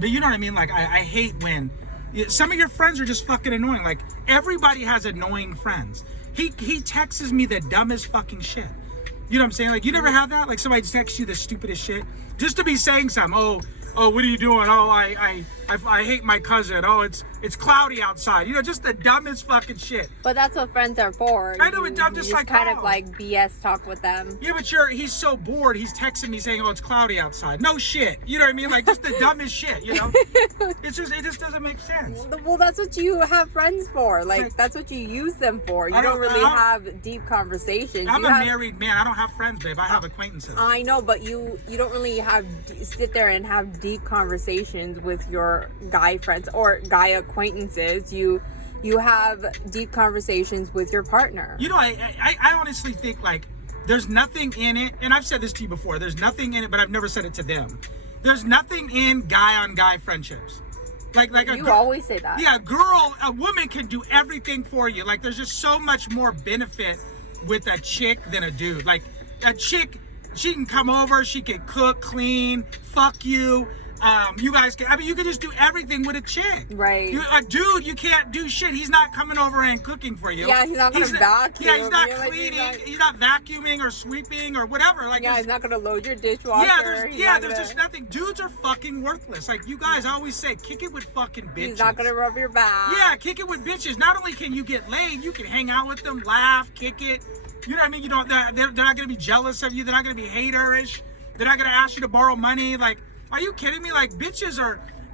But you know what I mean? Like, I hate when some of your friends are just fucking annoying. Like, everybody has annoying friends. He texts me the dumbest fucking shit. You know what I'm saying? Like, you never had that? Like, somebody texts you the stupidest shit just to be saying something. Oh, what are you doing? Oh, I hate my cousin. Oh, it's cloudy outside. You know, just the dumbest fucking shit. But that's what friends are for. I know, but I'm just like, kind of like BS talk with them. Yeah, but he's so bored. He's texting me saying, "Oh, it's cloudy outside." No shit. You know what I mean? Like, just the dumbest shit. You know? It just doesn't make sense. Well, that's what you have friends for. Like, that's what you use them for. You don't really have deep conversations. I'm a married man. I don't have friends, babe. I have acquaintances. I know, but you don't really sit there and have deep conversations with your guy friends or guy acquaintances. You have deep conversations with your partner. You know, I honestly think, like, there's nothing in it, and I've said this to you before, there's nothing in it, but I've never said it to them. There's nothing in guy-on-guy friendships. Like you always say that. Yeah, a woman can do everything for you. Like, there's just so much more benefit with a chick than a dude. Like, a chick, she can come over, she can cook, clean, fuck you. You guys can, you can just do everything with a chick. Right. A dude, you can't do shit. He's not coming over and cooking for you. Yeah, he's not going to vacuum. Yeah, he's not cleaning. He's not vacuuming or sweeping or whatever. Like, yeah, he's not going to load your dishwasher. There's just nothing. Dudes are fucking worthless. Like, you guys always say, kick it with fucking bitches. He's not going to rub your back. Yeah, kick it with bitches. Not only can you get laid, you can hang out with them, laugh, kick it. You know what I mean? They're not going to be jealous of you. They're not going to be haterish. They're not going to ask you to borrow money. Like, are you kidding me? Like, bitches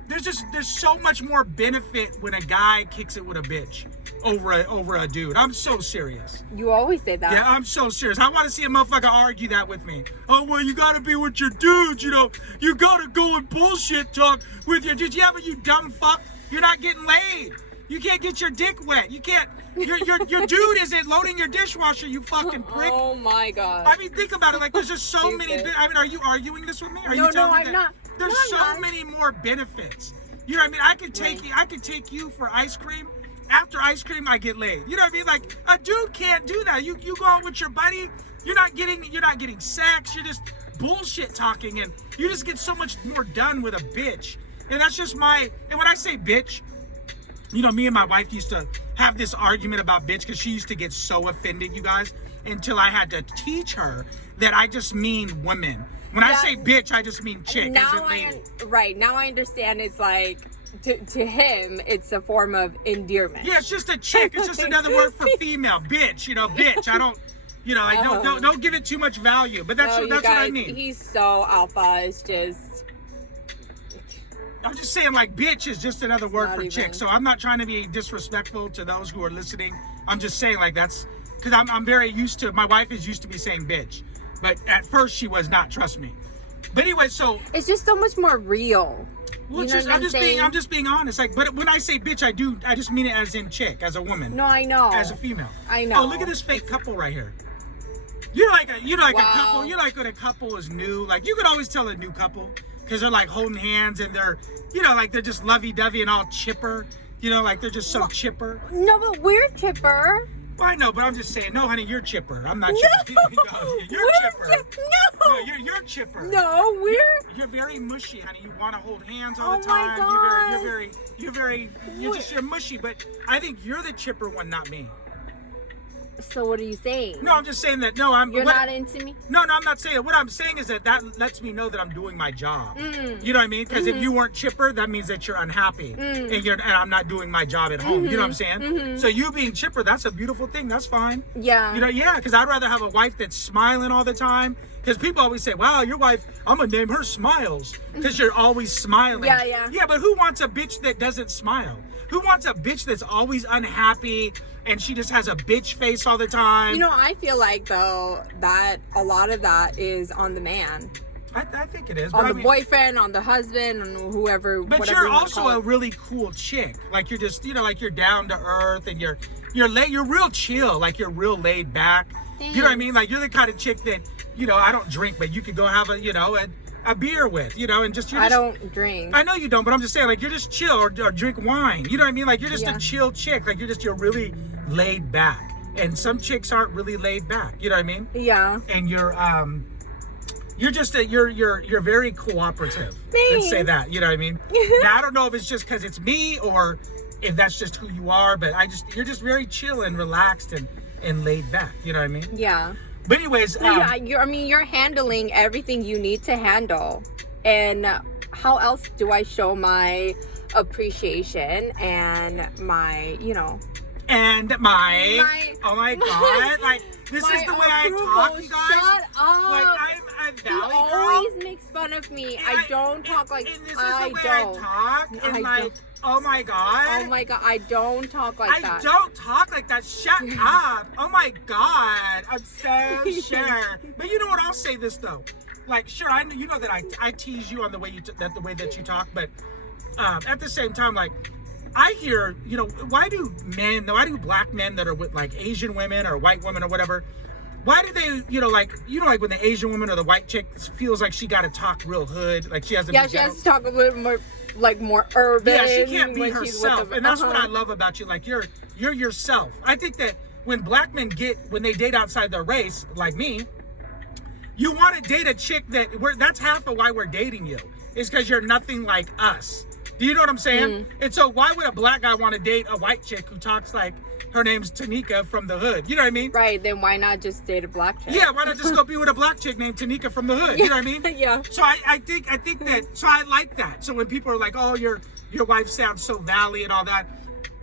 there's so much more benefit when a guy kicks it with a bitch over a dude. I'm so serious. You always say that. Yeah, I'm so serious. I want to see a motherfucker argue that with me. Oh, well, you gotta be with your dudes, you know. You gotta go and bullshit talk with your dudes. Yeah, but you dumb fuck, you're not getting laid. You can't get your dick wet. You can't. Your dude isn't loading your dishwasher, you fucking prick. Oh my god. I mean, think about it. Like, there's just so many. I mean, are you arguing this with me? Are you telling me I'm not. There's so many more benefits. You know what I mean? I could take you for ice cream. After ice cream, I get laid. You know what I mean? Like, a dude can't do that. You go out with your buddy. You're not getting sex. You're just bullshit talking, and you just get so much more done with a bitch. And that's just and when I say bitch, you know, me and my wife used to have this argument about bitch because she used to get so offended, you guys, until I had to teach her that I just mean women. When I say bitch, I just mean chick. Now I understand. It's like, to him, it's a form of endearment. Yeah, it's just a chick. It's just another word for female. Bitch, you know, bitch. I don't, you know, I don't give it too much value. But that's what I mean. He's so alpha. It's just. I'm just saying, like, bitch is just another word for chick. So I'm not trying to be disrespectful to those who are listening. I'm just saying, like, that's because I'm very used to. My wife is used to me saying bitch, but at first she was not. Trust me. But anyway, so it's just so much more real. Well, I'm just being honest. Like, but when I say bitch, I just mean it as in chick, as a woman. No, I know. As a female. I know. Oh, look at this fake couple right here. You're like a couple. You're like when a couple is new. Like, you could always tell a new couple because they're like holding hands and they're, you know, like they're just lovey-dovey and all chipper. You know, like they're just so chipper. No, but we're chipper. Well, I know, but I'm just saying, no, honey, you're chipper. I'm not chipper. No, you're chipper. No, you're chipper. No, you're very mushy, honey. You want to hold hands all the time. Oh my God. You're mushy, but I think you're the chipper one, not me. So what are you saying? No, I'm just saying that. You're not into me? No, I'm not saying it. What I'm saying is that lets me know that I'm doing my job. You know what I mean? Because if you weren't chipper, that means that you're unhappy, and I'm not doing my job at home. You know what I'm saying? So you being chipper, that's a beautiful thing. That's fine. Yeah. You know, yeah. Because I'd rather have a wife that's smiling all the time. Because people always say, "Wow, your wife, I'm gonna name her Smiles," because you're always smiling. Yeah. Yeah, but who wants a bitch that doesn't smile? Who wants a bitch that's always unhappy and she just has a bitch face all the time? You know, I feel like, though, that a lot of that is on the man. I think it is. On the boyfriend, on the husband, on whoever. But you're also a really cool chick. Like, you're just, you know, like you're down to earth and you're real chill. Like, you're real laid back. Thanks. You know what I mean? Like, you're the kind of chick that, you know, I don't drink, but you could go have a beer with, you know, and just, I don't drink. I know you don't, but I'm just saying, like, you're just chill or drink wine. You know what I mean? Like, you're just a chill chick. Like, you're really laid back. And some chicks aren't really laid back. You know what I mean? Yeah. And you're, you're very cooperative. Let's say that. You know what I mean? Now I don't know if it's just because it's me or if that's just who you are, but you're just very chill and relaxed and laid back. You know what I mean? Yeah. But anyways, you're handling everything you need to handle, and how else do I show my appreciation and my, and my oh my god, like this my is the way I approval. talk, you guys. Shut up. Like I'm a He valley girl. always makes fun of me. I don't talk like and this is I the way don't. I talk, and I like don't. oh my god. Oh my god, I don't talk like that. I don't talk like that. Shut up. Oh my god. I'm so sure. But you know what? I'll say this though. Like, sure, I know you know that I tease you on the way the way that you talk, but at the same time, like I hear, why do black men that are with like Asian women or white women or whatever, why do they, like when the Asian woman or the white chick feels like she got to talk real hood, like she has to she has to talk a little more, like more urban. Yeah, she can't be when herself, and that's what I love about you. Like you're yourself. I think that when black men when they date outside their race, like me, you want to date a chick that's half of why we're dating you, is because you're nothing like us. Do you know what I'm saying? And so why would a black guy want to date a white chick who talks like her name's Tanika from the hood? You know what I mean? Right, then why not just date a black chick? Yeah, why not just go be with a black chick named Tanika from the hood? You know what I mean? Yeah. So I think that, so I like that. So when people are like, oh, your wife sounds so valley and all that,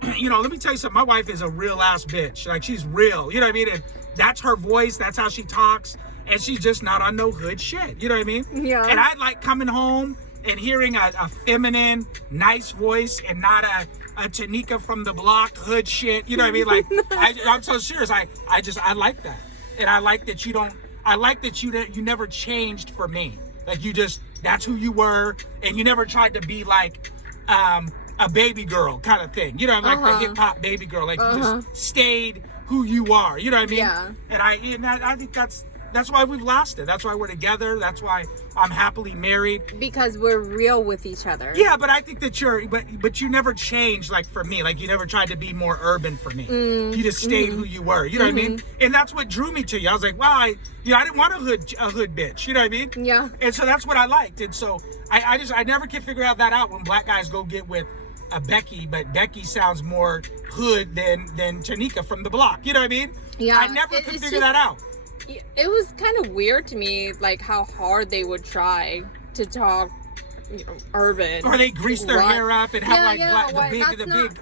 let me tell you something. My wife is a real ass bitch. Like she's real. You know what I mean? And that's her voice. That's how she talks. And she's just not on no hood shit. You know what I mean? Yeah. And I like coming home and hearing a feminine, nice voice and not a Tanika from the block hood shit. You know what I mean? Like, I'm so serious. I like that. And I like that you never changed for me. Like that's who you were. And you never tried to be like, a baby girl kind of thing. You know, like the hip hop baby girl. Like you just stayed who you are. You know what I mean? Yeah. And I think that's why we've lasted. That's why we're together. That's why I'm happily married. Because we're real with each other. Yeah, but I think that but you never changed like for me. Like you never tried to be more urban for me. You just stayed who you were. You know what I mean? And that's what drew me to you. I was like, wow, I didn't want a hood bitch. You know what I mean? Yeah. And so that's what I liked. And so I never can figure that out when black guys go get with a Becky, but Becky sounds more hood than Tanika from the block. You know what I mean? Yeah. I never could figure that out. It was kind of weird to me, like how hard they would try to talk, urban. Or they grease their hair up and have the big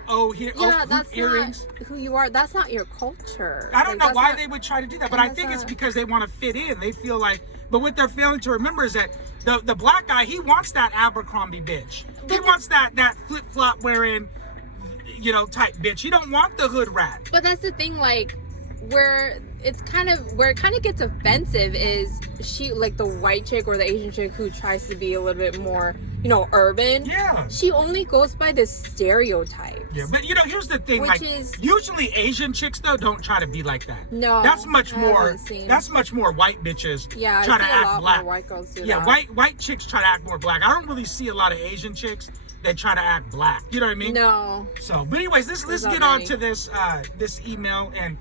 earrings. Not who you are. That's not your culture. I don't know why they would try to do that, but I think it's because they want to fit in. They feel like, but what they're failing to remember is that the black guy, he wants that Abercrombie bitch. He wants that flip flop wearing, type bitch. He don't want the hood rat. But that's the thing, like. Where it kind of gets offensive is she, like the white chick or the Asian chick who tries to be a little bit more, urban. Yeah. She only goes by the stereotypes. Yeah, but here's the thing, usually Asian chicks though don't try to be like that. No. That's much more white bitches try to act black. White girls do that. White chicks try to act more black. I don't really see a lot of Asian chicks that try to act black. You know what I mean? No. So, but anyways, let's get on to this email. And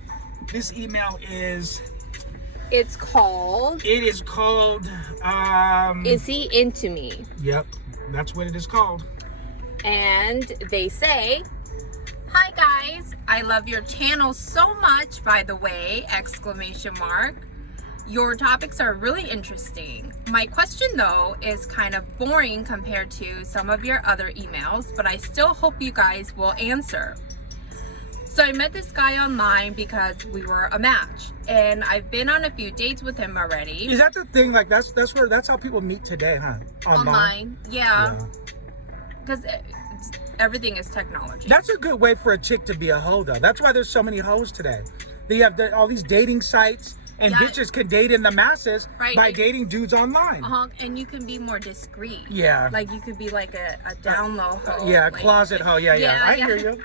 this email is... It is called... Is He Into Me? Yep, that's what it is called. And they say, "Hi guys, I love your channel so much, by the way, ! Your topics are really interesting. My question though is kind of boring compared to some of your other emails, but I still hope you guys will answer. So I met this guy online because we were a match, and I've been on a few dates with him already." Is that the thing? Like that's how people meet today, huh? Online, yeah. Because everything is technology. That's a good way for a chick to be a hoe, though. That's why there's so many hoes today. They have all these dating sites, and bitches can date in the masses by dating dudes online. And you can be more discreet. Yeah. Like you could be like a down low hoe. Yeah, a closet hoe. Yeah. I hear you.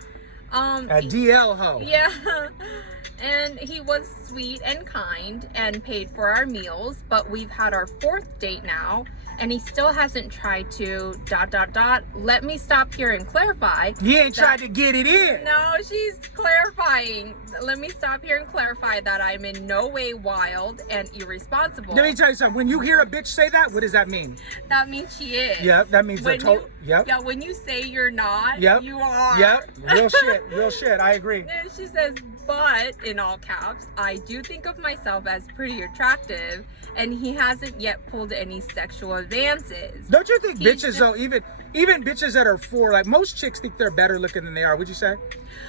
A DL hoe. Yeah. And he was sweet and kind and paid for our meals, but we've had our 4th date now, and he still hasn't tried to ... Let me stop here and clarify. He ain't tried to get it in. No, she's clarifying. Let me stop here and clarify that I'm in no way wild and irresponsible. Let me tell you something. When you hear a bitch say that, what does that mean? That means she is. Yep, that means when yep. Yeah, when you say you're not, Yep. you are. Yep, real shit. I agree. And she says, but in all caps, I do think of myself as pretty attractive, and he hasn't yet pulled any sexual advances. Don't you think He's bitches just- though, even bitches that are 4, like most chicks think they're better looking than they are, would you say?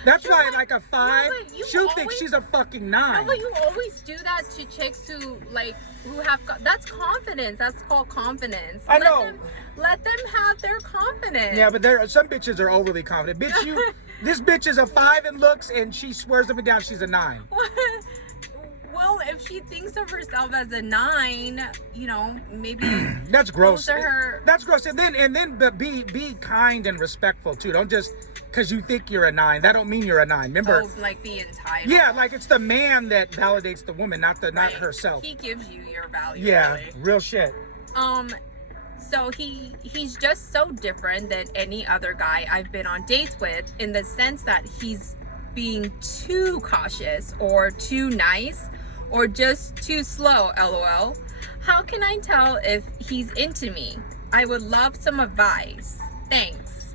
That's Sure, why but- like a 5, but you she'll think always- she's a fucking No, 9. but you always do that to chicks who have that's confidence. That's called confidence. I know. Let them have their confidence. Yeah, but some bitches are overly confident. Bitch, this bitch is a 5 in looks and she swears up and down she's a 9. Well, if she thinks of herself as a 9, maybe That's gross. those are her. That's gross. And then but be kind and respectful too. Don't just because you think you're a 9, that don't mean you're a 9. Remember? Be entitled. Yeah, like it's the man that validates the woman, not herself. He gives you your value. Yeah, really. real shit. So he's just so different than any other guy I've been on dates with, in the sense that he's being too cautious or too nice or just too slow, lol. How can I tell if he's into me? I would love some advice. Thanks.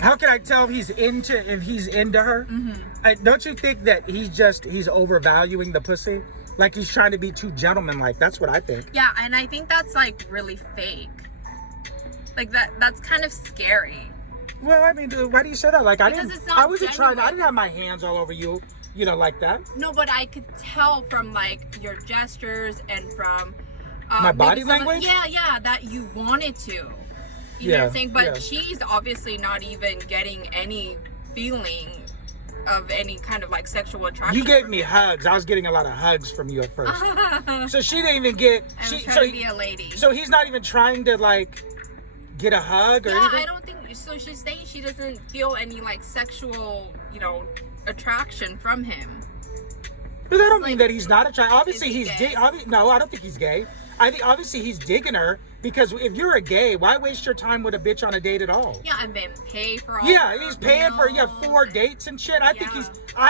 How can I tell if he's into her? Mm-hmm. Don't you think that he's overvaluing the pussy? Like he's trying to be too gentleman-like. That's what I think. Yeah, and I think that's really fake. Like that's kind of scary. Well, I mean, dude, why do you say that? Like I Because didn't. it's not I wasn't trying. I genuine. didn't have my hands all over you. Like that. No, but I could tell from your gestures and from My body maybe some of- language? Yeah, that you wanted to. You know what I'm saying? But she's obviously not even getting any feeling of any kind of sexual attraction. You gave me hugs. I was getting a lot of hugs from you at first. So she didn't even get. I was trying to be a lady. So he's not even trying to get a hug or anything. I don't think so. She's saying she doesn't feel any sexual, attraction from him. But that don't mean that he's not attracted. Obviously, he he's gay? no, I don't think he's gay. I think obviously he's digging her, because if you're a gay, why waste your time with a bitch on a date at all? Yeah, and then pay for all. Yeah, her he's paying for meals 4 and- dates and shit. I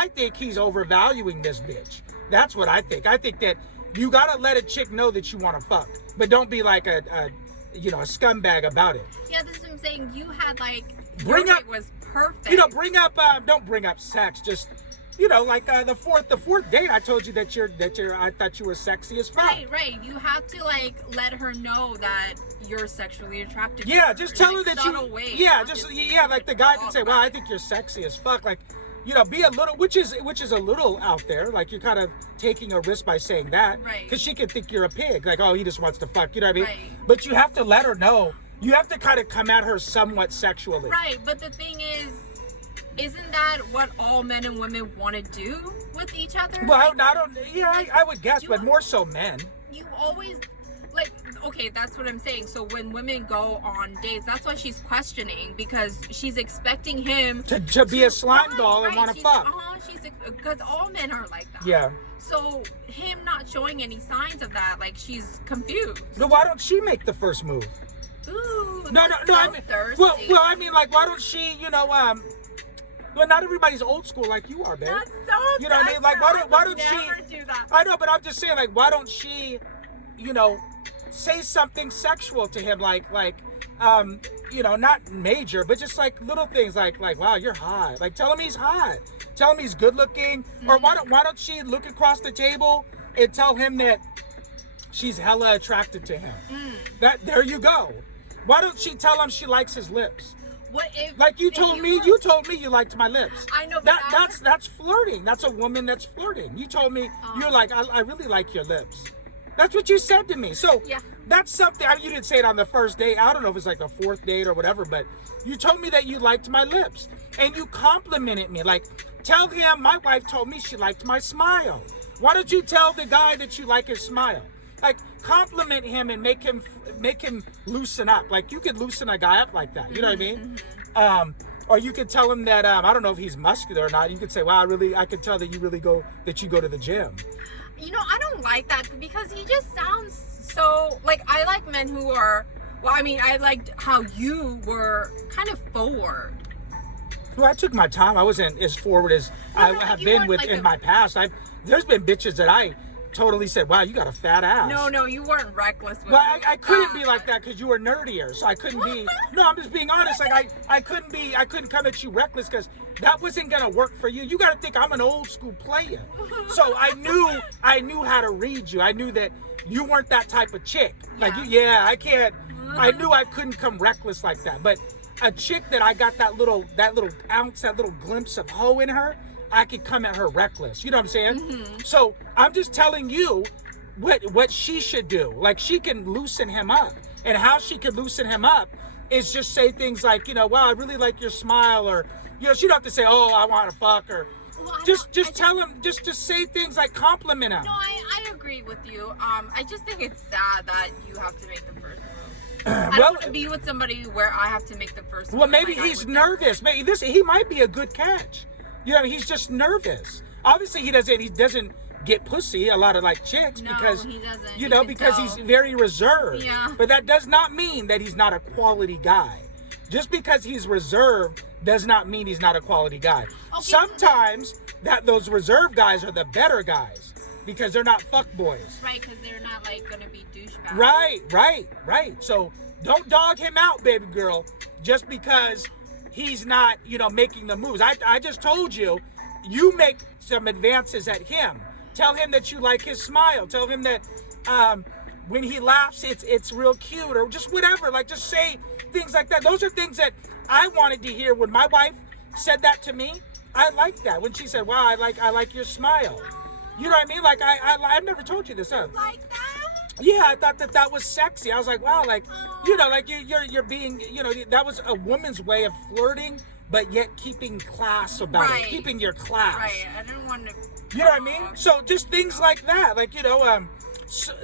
think he's overvaluing this bitch. That's what I think. I think that you gotta let a chick know that you want to fuck, but don't be like a scumbag about it. Yeah, this is what I'm saying. You had Bring your up- date was perfect. Don't bring up sex. Just the fourth date, I told you that I thought you were sexy as fuck. Right. You have to let her know that you're sexually attracted. to Yeah, her just in, tell her that subtle you. ways, Yeah, not just like the guy can say, "Well, I think you're sexy as fuck." Be a little, which is a little out there. Like you're kind of taking a risk by saying that, Right. Because she could think you're a pig. Like, oh, he just wants to fuck. You know what I mean? Right. But you have to let her know. You have to kind of come at her somewhat sexually. Right, but the thing is, isn't that what all men and women want to do with each other? Well, I don't. Yeah, I would guess, but more so men. You always okay, that's what I'm saying. So when women go on dates, that's why she's questioning, because she's expecting him To be a slime ball and want to fuck. She's because all men are like that. Yeah. So him not showing any signs of that, she's confused. But why don't she make the first move? Ooh, No. so I mean, thirsty. well, I mean, why don't she? Well, not everybody's old school like you are, babe. That's so You know what I mean? Like, why don't she? never do that. I know, but I'm just saying, why don't she, say something sexual to him, not major, but just little things, like, wow, you're hot. Tell him he's hot. Tell him he's good looking. Mm-hmm. Or why don't she look across the table and tell him that she's hella attracted to him? There you go. Why don't she tell him she likes his lips? What if? You if told me you liked my lips. I know, but That's flirting. That's a woman that's flirting. You told me you're like, I really like your lips. That's what you said to me. So Yeah. that's something. You didn't say it on the first date. I don't know if it's the 4th date or whatever, but you told me that you liked my lips and you complimented me. Tell him my wife told me she liked my smile. Why don't you tell the guy that you like his smile? Compliment him and make him loosen up. You could loosen a guy up like that. You know what I mean? Or you could tell him that, I don't know if he's muscular or not. You could say, wow, I could tell that you go to the gym. You know, I don't like that because he just sounds so, like, I like men who are, well, I mean, I liked how you were kind of forward. Well, I took my time. I wasn't as forward as I have been with in my past. There's been bitches that I totally said, wow, you got a fat ass. No, you weren't reckless with Well, I couldn't be like that because you were nerdier, so I couldn't be. No, I'm just being honest. Like I couldn't come at you reckless because that wasn't gonna work for you. You got to think I'm an old school player, so I knew how to read you. I knew that you weren't that type of chick. Like I can't. I knew I couldn't come reckless like that. But a chick that I got that little ounce, that little glimpse of hoe in her, I could come at her reckless. You know what I'm saying? Mm-hmm. So I'm just telling you what she should do. Like, she can loosen him up. And how she can loosen him up is just say things like, you know, wow, I really like your smile. Or, you know, she don't have to say, oh, I want to fuck. Or just tell him, just say things like compliment him. No, I agree with you. I just think it's sad that you have to make the first move. I don't want to be with somebody where I have to make the first move. Well, maybe he's nervous. Maybe he might be a good catch. You know, he's just nervous. Obviously, he doesn't get pussy a lot of like chicks because he doesn't. You know, because he's very reserved. Yeah. But that does not mean that he's not a quality guy. Just because he's reserved does not mean he's not a quality guy. Okay, sometimes those reserved guys are the better guys because they're not fuck boys. Right, because they're not like gonna be douchebags. Right. So don't dog him out, baby girl, just because he's not, you know, making the moves. I just told you make some advances at him. Tell him that you like his smile. Tell him that when he laughs, it's real cute, or just whatever. Like, just say things like that. Those are things that I wanted to hear when my wife said that to me. I liked that when she said, "Wow, I like your smile." You know what I mean? Like, I've never told you this, huh? Like that? Yeah, I thought that was sexy. I was like, wow, like, you know, like you're being, you know, that was a woman's way of flirting, but yet keeping class about it, keeping your class. Right. I didn't want to. You know what I mean? So just things like that, like, you know,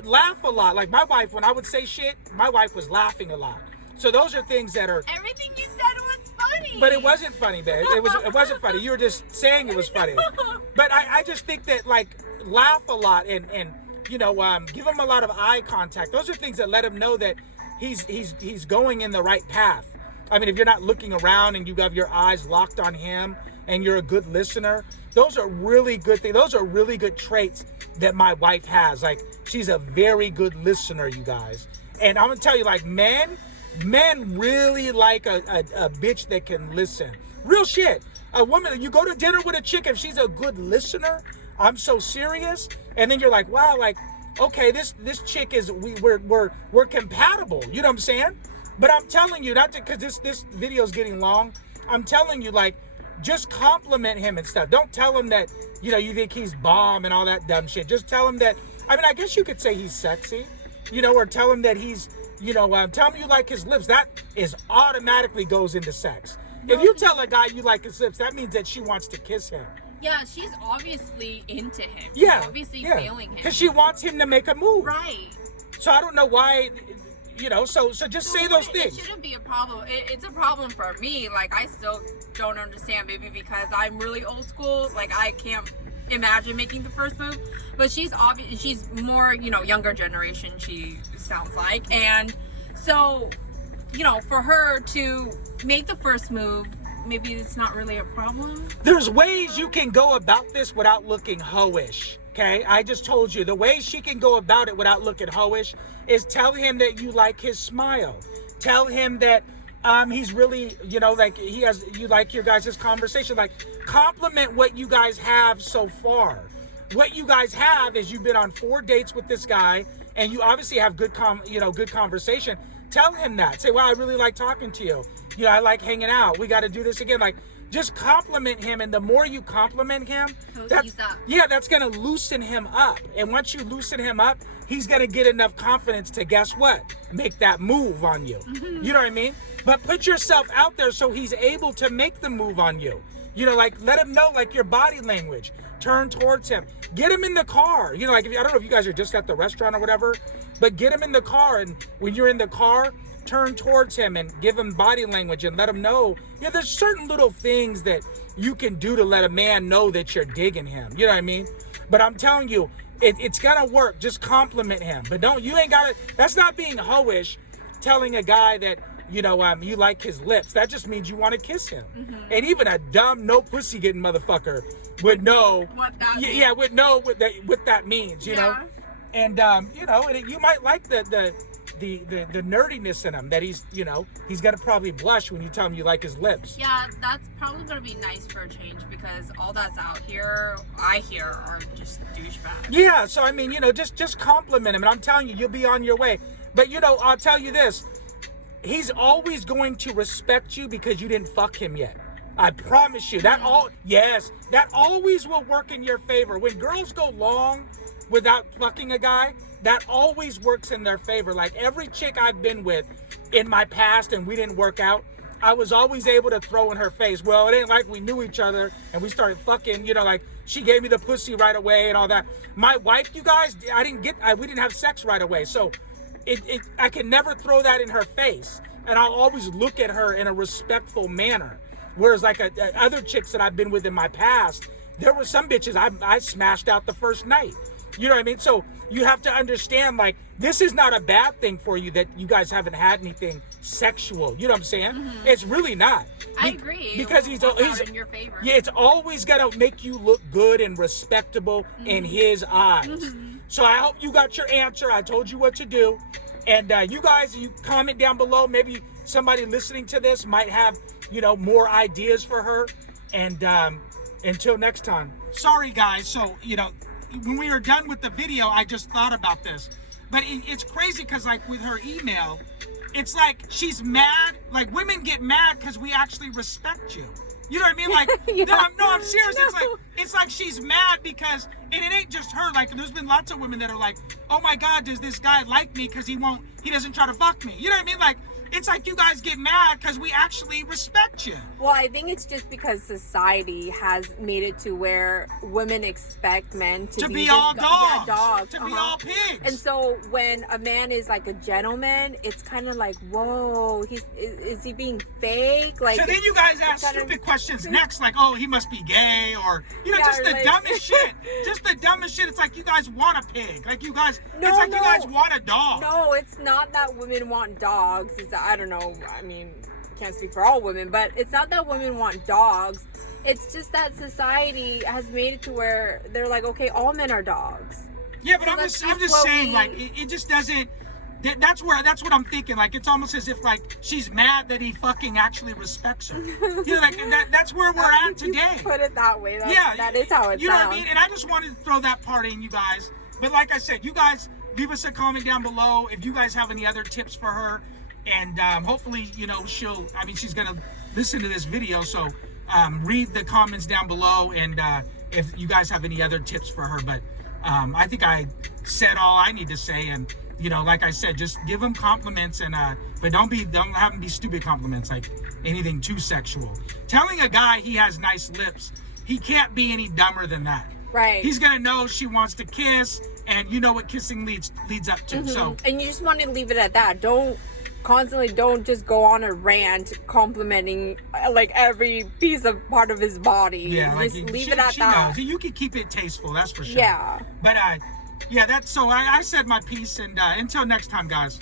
laugh a lot. Like, my wife, when I would say shit, my wife was laughing a lot. So those are things that are. Everything you said was funny. But it wasn't funny, babe. It wasn't funny. You were just saying it was funny. But I just think that, like, laugh a lot and you know, give him a lot of eye contact. Those are things that let him know that he's going in the right path. I mean, if you're not looking around and you have your eyes locked on him and you're a good listener, those are really good things. Those are really good traits that my wife has. Like, she's a very good listener, you guys. And I'm gonna tell you, like, men really like a bitch that can listen. Real shit. A woman, you go to dinner with a chick, if she's a good listener, I'm so serious. And then you're like, wow, like, okay, this chick is, we're compatible. You know what I'm saying? But I'm telling you, not because this video is getting long. I'm telling you, like, just compliment him and stuff. Don't tell him that, you know, you think he's bomb and all that dumb shit. Just tell him that, I mean, I guess you could say he's sexy, you know, or tell him that he's, you know, tell him you like his lips. That is automatically goes into sex. If you tell a guy you like his lips, that means that she wants to kiss him. Yeah, she's obviously into him. Yeah. She's obviously feeling him. Because she wants him to make a move. Right. So I don't know why, you know, so just say those things. It shouldn't be a problem. It's a problem for me. Like, I still don't understand, maybe because I'm really old school. Like, I can't imagine making the first move. But she's more, you know, younger generation, she sounds like. And so, you know, for her to make the first move, maybe it's not really a problem. There's ways you can go about this without looking hoish. Okay, I just told you the way she can go about it without looking hoish is tell him that you like his smile. Tell him that he's really, you know, like you like your guys' conversation. Like, compliment what you guys have so far. What you guys have is you've been on 4 dates with this guy, and you obviously have good conversation. Tell him that. Say, wow, I really like talking to you. You know, I like hanging out. We got to do this again. Like, just compliment him, and the more you compliment him, that's gonna loosen him up. And once you loosen him up, he's gonna get enough confidence to, guess what, make that move on you. You know what I mean? But put yourself out there so he's able to make the move on you. You know, like, let him know, like, your body language. Turn towards him. Get him in the car. You know, like, I don't know if you guys are just at the restaurant or whatever, but get him in the car, and when you're in the car, turn towards him and give him body language and let him know, there's certain little things that you can do to let a man know that you're digging him. You know what I mean? But I'm telling you, it's gonna work. Just compliment him. But that's not being hoish, telling a guy that, you like his lips. That just means you want to kiss him. Mm-hmm. And even a dumb, no pussy getting motherfucker would know what that means. Yeah, would know what that means, you know? And, and you might like the nerdiness in him, that he's gonna probably blush when you tell him you like his lips. Yeah, that's probably gonna be nice for a change, because all that's out here, I hear, are just douchebags. Yeah, so I mean, just compliment him, and I'm telling you, you'll be on your way. But I'll tell you this, he's always going to respect you because you didn't fuck him yet. I promise you. That always will work in your favor. When girls go long without fucking a guy, that always works in their favor. Like every chick I've been with in my past and we didn't work out, I was always able to throw in her face, well, it ain't like we knew each other and we started fucking, like she gave me the pussy right away and all that. My wife, you guys, we didn't have sex right away. So I can never throw that in her face. And I'll always look at her in a respectful manner. Whereas like other chicks that I've been with in my past, there were some bitches I smashed out the first night. You know what I mean? So you have to understand, like, this is not a bad thing for you that you guys haven't had anything sexual. You know what I'm saying? Mm-hmm. It's really not. I agree. Because he's in your favor. Yeah, it's always got to make you look good and respectable in his eyes. Mm-hmm. So I hope you got your answer. I told you what to do. And you guys, you comment down below. Maybe somebody listening to this might have, more ideas for her. And until next time. Sorry, guys. So, when we were done with the video, I just thought about this. But it's crazy because, like, with her email, it's like she's mad. Like, women get mad because we actually respect you. You know what I mean? Like, yeah. I'm serious. It's like she's mad because, and it ain't just her. Like, there's been lots of women that are like, oh my God, does this guy like me because he doesn't try to fuck me? You know what I mean? Like, it's like you guys get mad because we actually respect you. Well, I think it's just because society has made it to where women expect men to be all dogs. Dogs. To be all pigs. And so when a man is like a gentleman, it's kind of like, whoa, is he being fake? Like, so then you guys ask stupid questions next, like, oh, he must be gay, or just the dumbest shit. Just the dumbest shit. It's like you guys want a pig. Like you guys, you guys want a dog. No, it's not that women want dogs. It's that, I don't know. I mean, can't speak for all women, but it's not that women want dogs. It's just that society has made it to where they're like, okay, all men are dogs. Yeah, but so I'm just saying, like, it just doesn't. That's what I'm thinking. Like, it's almost as if like she's mad that he fucking actually respects her. Like that's where we're at today. Put it that way. That is how it sounds. You know what I mean? And I just wanted to throw that part in, you guys. But like I said, you guys leave us a comment down below if you guys have any other tips for her. And hopefully, she's going to listen to this video. So read the comments down below. And if you guys have any other tips for her. But I think I said all I need to say. And, like I said, just give them compliments. And but don't have them be stupid compliments, like anything too sexual. Telling a guy he has nice lips, he can't be any dumber than that. Right. He's going to know she wants to kiss. And you know what kissing leads up to. Mm-hmm. So, and you just want to leave it at that. Don't just go on a rant complimenting like every piece of part of his body. Yeah, just leave it at that. Knows. You can keep it tasteful, that's for sure. Yeah. But I said my piece, and until next time, guys.